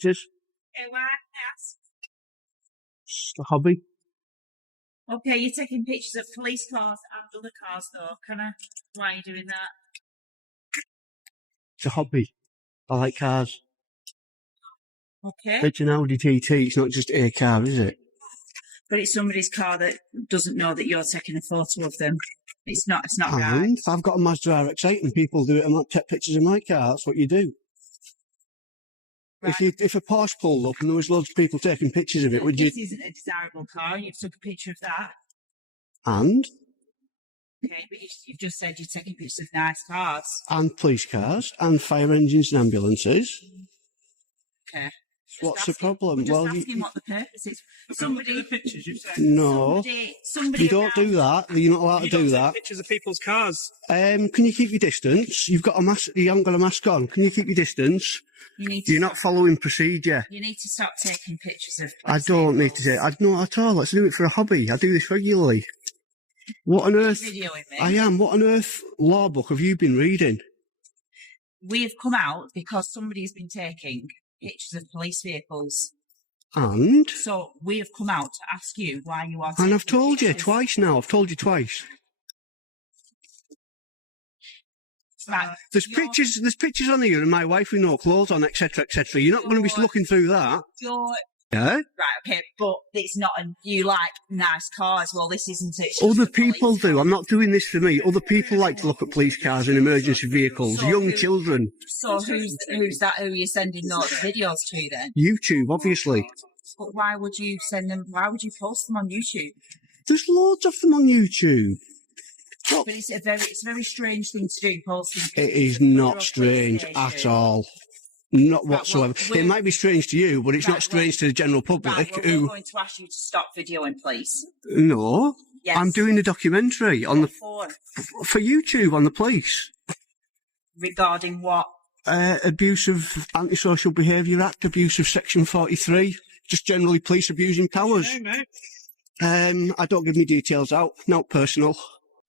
Just Why ask? a hobby. Okay, you're taking pictures of police cars and other cars, though. Why are you doing that? It's a hobby. I like cars. Okay. It's an Audi TT. It's not just a car, is it? But it's somebody's car that doesn't know that you're taking a photo of them. It's not right. And I've got a Mazda RX-8 and people do it and take pictures of my car. That's what you do. Right. If a Porsche pulled up and there was loads of people taking pictures of it, would you? This isn't a desirable car. You've took a picture of that. And? Okay, but you've just said you're taking pictures of nice cars. And police cars and fire engines and ambulances. Okay. What's the problem? Well, asking what the purpose is. Somebody. Pictures you've said. No. Somebody You don't do that. You're not allowed to do that. Pictures of people's cars. Can you keep your distance? You've got a mask. You haven't got a mask on. Can you keep your distance? You're not following procedure. You need to stop taking pictures of. I don't need to say. I don't at all. Let's do it for a hobby. I do this regularly. What on earth? Videoing me. I am. What on earth law book have you been reading? We've come out because somebody's been taking pictures of police vehicles. And? So we have come out to ask you why you are. And I've told you twice now. I've told you twice. Right. There's pictures on here of my wife with no clothes on, etc., etc. You're not going to be looking through that. Yeah? Right, okay, but it's not, you like nice cars. Well, this isn't it. Other people do. I'm not doing this for me. Other people like to look at police cars and emergency vehicles. Young children. So who's that? Who you're sending those videos to then? YouTube, obviously. But why would you send them? Why would you post them on YouTube? There's loads of them on YouTube. But it's a very strange thing to do, posting. It is not strange at all. Not whatsoever. It might be strange to you, but it's not strange to the general public. We're going to ask you to stop videoing, please. No. Yes. I'm doing a documentary on for YouTube on the police. Regarding what? Abuse of Antisocial Behaviour Act, abuse of Section 43, just generally police abusing powers. I don't give me details out, not personal.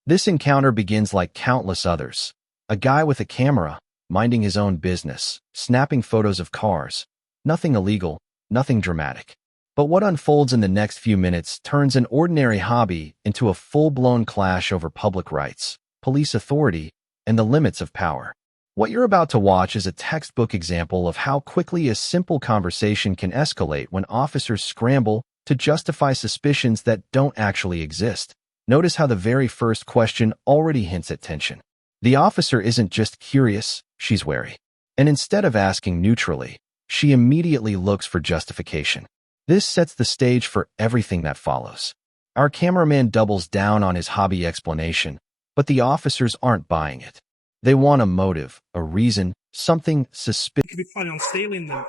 This encounter begins like countless others. A guy with a camera, minding his own business, snapping photos of cars. Nothing illegal, nothing dramatic. But what unfolds in the next few minutes turns an ordinary hobby into a full-blown clash over public rights, police authority, and the limits of power. What you're about to watch is a textbook example of how quickly a simple conversation can escalate when officers scramble to justify suspicions that don't actually exist. Notice how the very first question already hints at tension. The officer isn't just curious, she's wary. And instead of asking neutrally, she immediately looks for justification. This sets the stage for everything that follows. Our cameraman doubles down on his hobby explanation, but the officers aren't buying it. They want a motive, a reason, something suspicious. You could be planning on stealing them.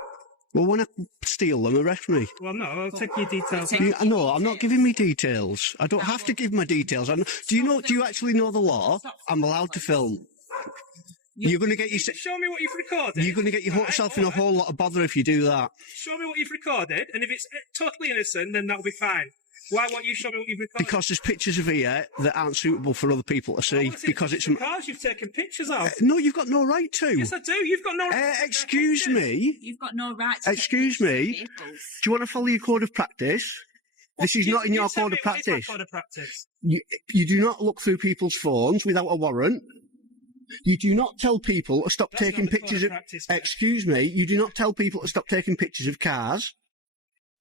Well, when I steal them, arrest me. Well, no, I'll take your details. No, I'm not giving me details. I don't have to give my details. Do you actually know the law? I'm allowed to film. You're going to get Show me what you've recorded. You're going to get yourself in a whole lot of bother if you do that. Show me what you've recorded, and if it's totally innocent, then that'll be fine. Why won't you show me what you've recorded? Because there's pictures of here that aren't suitable for other people to see. Because it's cars you've taken pictures of. No, you've got no right to. Yes, I do. You've got no right. Excuse me. You've got no right to. Excuse me. Do you want to follow your code of practice? This is not in your code of practice. You do not look through people's phones without a warrant. You do not tell people to stop taking pictures of. Excuse me. You do not tell people to stop taking pictures of cars.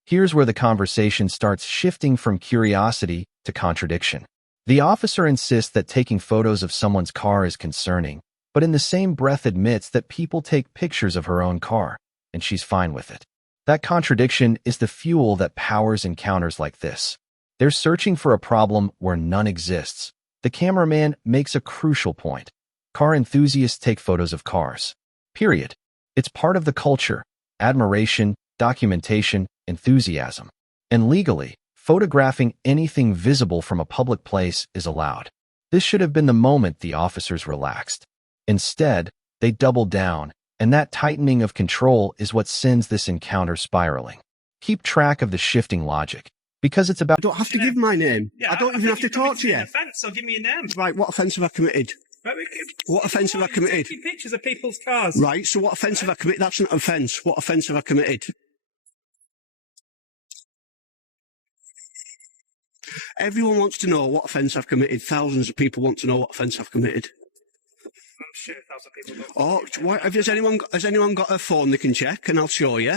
Here's where the conversation starts shifting from curiosity to contradiction. The officer insists that taking photos of someone's car is concerning, but in the same breath admits that people take pictures of her own car, and she's fine with it. That contradiction is the fuel that powers encounters like this. They're searching for a problem where none exists. The cameraman makes a crucial point. Car enthusiasts take photos of cars. Period. It's part of the culture. Admiration, documentation, enthusiasm. And legally, photographing anything visible from a public place is allowed. This should have been the moment the officers relaxed. Instead, they doubled down, and that tightening of control is what sends this encounter spiraling. Keep track of the shifting logic, because it's about— I don't have to give my name. Yeah, I don't even have to talk to you. Offense, so give me your name. Right, what offence have I committed? What offence have I committed? Taking pictures of people's cars. Right, so what offence have I committed? That's not an offence. What offence have I committed? Everyone wants to know what offence I've committed. Thousands of people want to know what offence I've committed. I'm sure thousands of people don't. Has anyone got a phone they can check? And I'll show you.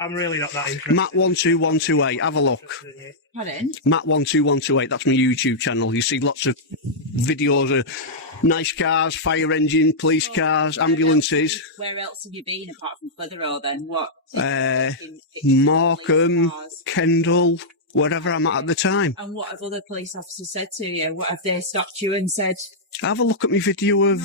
I'm really not that interested. Matt12128, have a look. Pardon? Matt12128, that's my YouTube channel. You see lots of videos of nice cars, fire engine, police cars, ambulances. Where else have you been apart from Clitheroe then? What? Markham, Kendal, wherever I'm at the time. And what have other police officers said to you? What have they stopped you and said? Have a look at my video of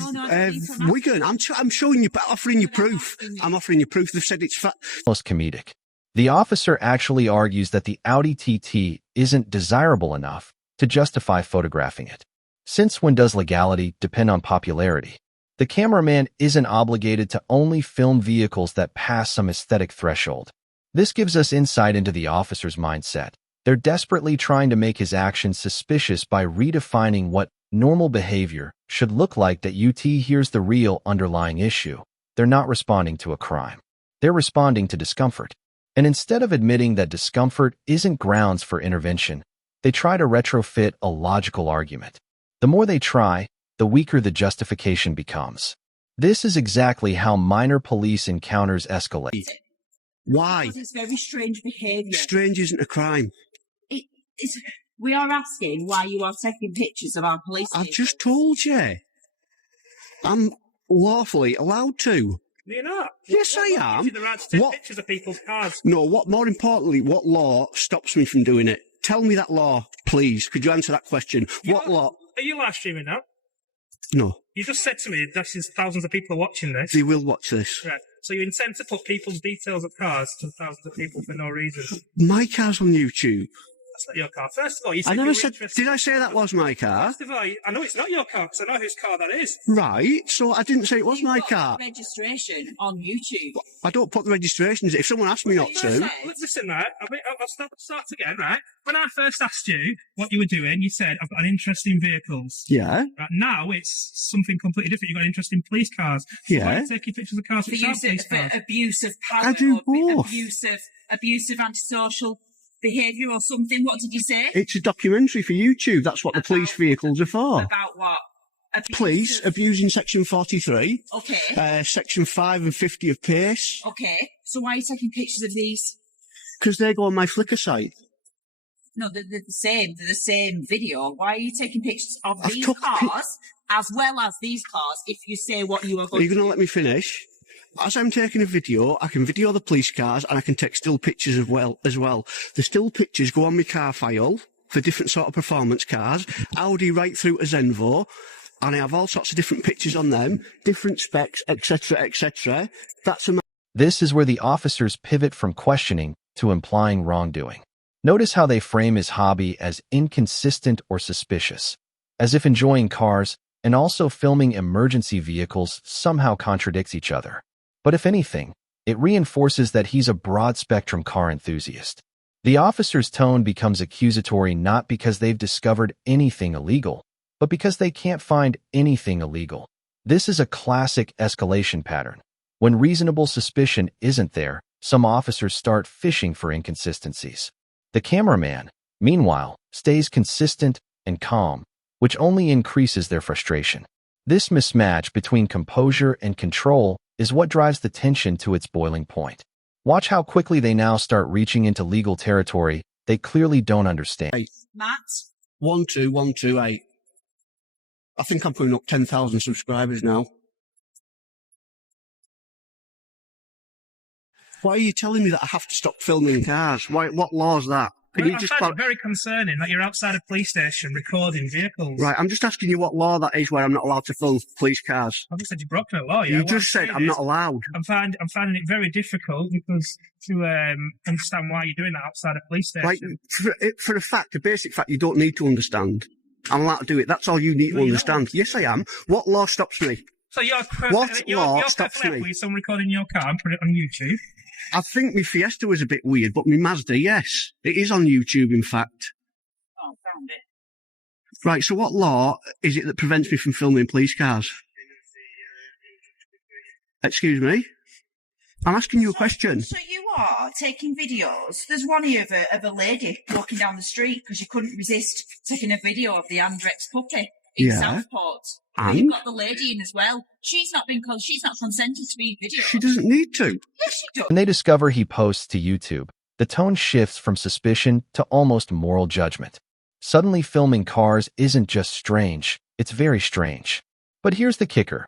Wigan. I'm showing you, offering you proof. I'm offering you proof. They've said it's fact. Most comedic. The officer actually argues that the Audi TT isn't desirable enough to justify photographing it. Since when does legality depend on popularity? The cameraman isn't obligated to only film vehicles that pass some aesthetic threshold. This gives us insight into the officer's mindset. They're desperately trying to make his actions suspicious by redefining what normal behavior should look like. That UT here's the real underlying issue. They're not responding to a crime. They're responding to discomfort. And instead of admitting that discomfort isn't grounds for intervention, they try to retrofit a logical argument. The more they try, the weaker the justification becomes. This is exactly how minor police encounters escalate. Why? Because it's very strange behaviour. Strange isn't a crime. We are asking why you are taking pictures of our police I've vehicles. just told you. I'm lawfully allowed to. You're not. Yes, I am. Gives you the right to take pictures of people's cars. No, more importantly, what law stops me from doing it? Tell me that law, please. Could you answer that question? What law? Are you live streaming now? No. You just said to me that since thousands of people are watching this. They will watch this. Right. So you intend to put people's details of cars to thousands of people for no reason. My car's on YouTube. That's not your car. First of all, you said I you never were said. interested. Did I say that was my car? First of all, I know it's not your car because I know whose car that is. Right. So I didn't say it was my car. Registration on YouTube. I don't put the registrations. If someone asks me not to. Listen, right? I'll start again, right? When I first asked you what you were doing, you said, I've got an interest in vehicles. Yeah. Right, now it's something completely different. You've got an interest in police cars. So Yeah. why are you taking pictures of cars which aren't police cars? For abuse of power. I do or both. abusive antisocial behaviour or something. What did you say? It's a documentary for YouTube. That's what the police vehicles are for. About what? Police abusing Section 43. Okay. Section 5 and 50 of PACE. Okay. So why are you taking pictures of these? Because they go on my Flickr site. No, they're the same. They're the same video. Why are you taking pictures of I've these took cars as well as these cars if you say what you are Are going you to going to do? let me finish? As I'm taking a video, I can video the police cars and I can take still pictures as well. The still pictures go on my car file for different sort of performance cars, Audi right through to Zenvo, and I have all sorts of different pictures on them, different specs, etc., etc. This is where the officers pivot from questioning to implying wrongdoing. Notice how they frame his hobby as inconsistent or suspicious, as if enjoying cars and also filming emergency vehicles somehow contradicts each other. But if anything, it reinforces that he's a broad-spectrum car enthusiast. The officer's tone becomes accusatory not because they've discovered anything illegal, but because they can't find anything illegal. This is a classic escalation pattern. When reasonable suspicion isn't there, some officers start fishing for inconsistencies. The cameraman, meanwhile, stays consistent and calm, which only increases their frustration. This mismatch between composure and control is what drives the tension to its boiling point. Watch how quickly they now start reaching into legal territory they clearly don't understand. Matt? 12128. I think I'm putting up 10,000 subscribers now. Why are you telling me that I have to stop filming cars? What law is that? Can Well, you I just find it very concerning that you're outside a police station recording vehicles. Right, I'm just asking you what law that is where I'm not allowed to film police cars. I've just said you've broken a law. Yeah. You What just said saying I'm is, not allowed. I'm finding it very difficult because to understand why you're doing that outside a police station. Right, for a fact, a basic fact, you don't need to understand. I'm allowed to do it. That's all you need to understand. Yes, I am. What law stops me? So you're law stops me? with someone recording your car and put it on YouTube. I think my Fiesta was a bit weird, but my Mazda, yes. It is on YouTube, in fact. Oh, found it. Right, so what law is it that prevents me from filming police cars? Excuse me? I'm asking you a question. So you are taking videos. There's one here of a lady walking down the street because you couldn't resist taking a video of the Andrex puppy in Southport. But you've got the lady in as well. She's not consented to be videoed. She doesn't need to. Yes, she does. When they discover he posts to YouTube, the tone shifts from suspicion to almost moral judgment. Suddenly filming cars isn't just strange, it's very strange. But here's the kicker.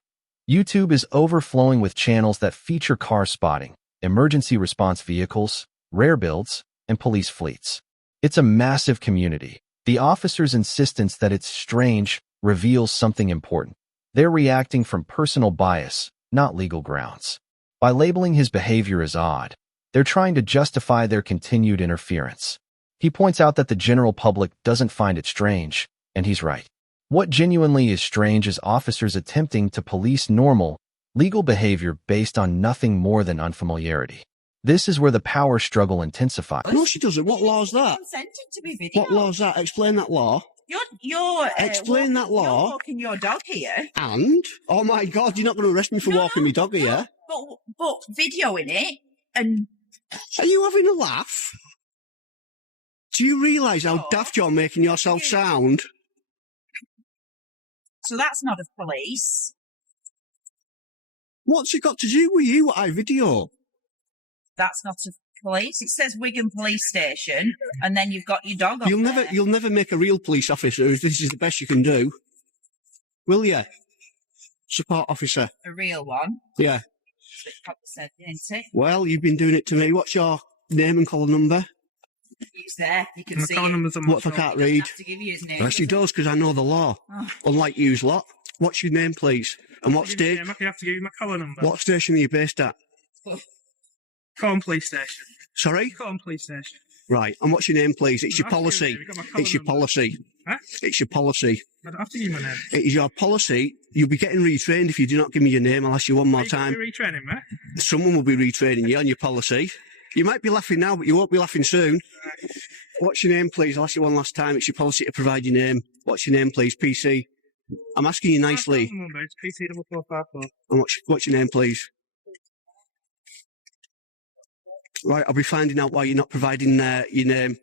YouTube is overflowing with channels that feature car spotting, emergency response vehicles, rare builds, and police fleets. It's a massive community. The officer's insistence that it's strange reveals something important. They're reacting from personal bias, not legal grounds. By labeling his behavior as odd, they're trying to justify their continued interference. He points out that the general public doesn't find it strange, and he's right. What genuinely is strange is officers attempting to police normal, legal behavior based on nothing more than unfamiliarity. This is where the power struggle intensifies. No, she doesn't. What law is that? Consented to be videoed. What law is that? Explain that law. Explain that law. You're walking your dog here. And? Oh my God, you're not going to arrest me for walking my dog here. But videoing it and... Are you having a laugh? Do you realise how daft you're making yourself sound? So that's not a police. What's it got to do with you, what I video? That's not a police. It says Wigan Police Station, and then you've got your dog on there. You'll never make a real police officer if this is the best you can do. Will you? Support officer. A real one. Yeah. That's what it probably said, didn't it? Well, you've been doing it to me. What's your name and collar number? It's there. You can see Call it. numbers on What if I can't read? Have to give you his name. Yes, he does, because I know the law. Oh. Unlike you's lot. What's your name, please? And what You state? have to give you my collar number. What station are you based at? Courtroom Police Station. Sorry? Courtroom Police Station. Right. And what's your name, please? It's your I've got policy. you, got my collar It's your number. policy. Huh? It's your policy. I don't have to give you my name. It is your policy. You'll be getting retrained if you do not give me your name. I'll ask you one more time. Are you retraining me? Someone will be retraining you on your policy. You might be laughing now, but you won't be laughing soon. What's your name, please? I'll ask you one last time. It's your policy to provide your name. What's your name, please? PC. I'm asking you nicely. My number is PT4454. And what's your name, please? Right, I'll be finding out why you're not providing your name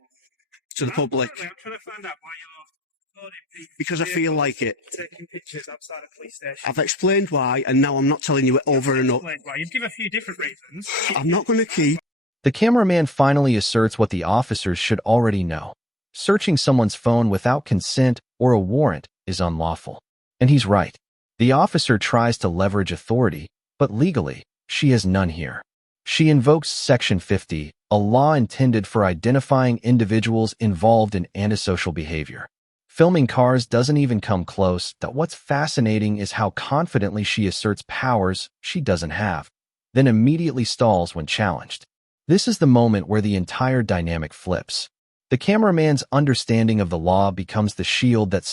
to the public. I'm trying to find out why you're loading people. Because I feel like it. Taking pictures outside a police station. I've explained why, and now I'm not telling you it over and up. Why? You'd give a few different reasons. I'm not going to keep. The cameraman finally asserts what the officers should already know. Searching someone's phone without consent or a warrant is unlawful. And he's right. The officer tries to leverage authority, but legally, she has none here. She invokes Section 50, a law intended for identifying individuals involved in antisocial behavior. Filming cars doesn't even come close. What's fascinating is how confidently she asserts powers she doesn't have, then immediately stalls when challenged. This is the moment where the entire dynamic flips. The cameraman's understanding of the law becomes the shield that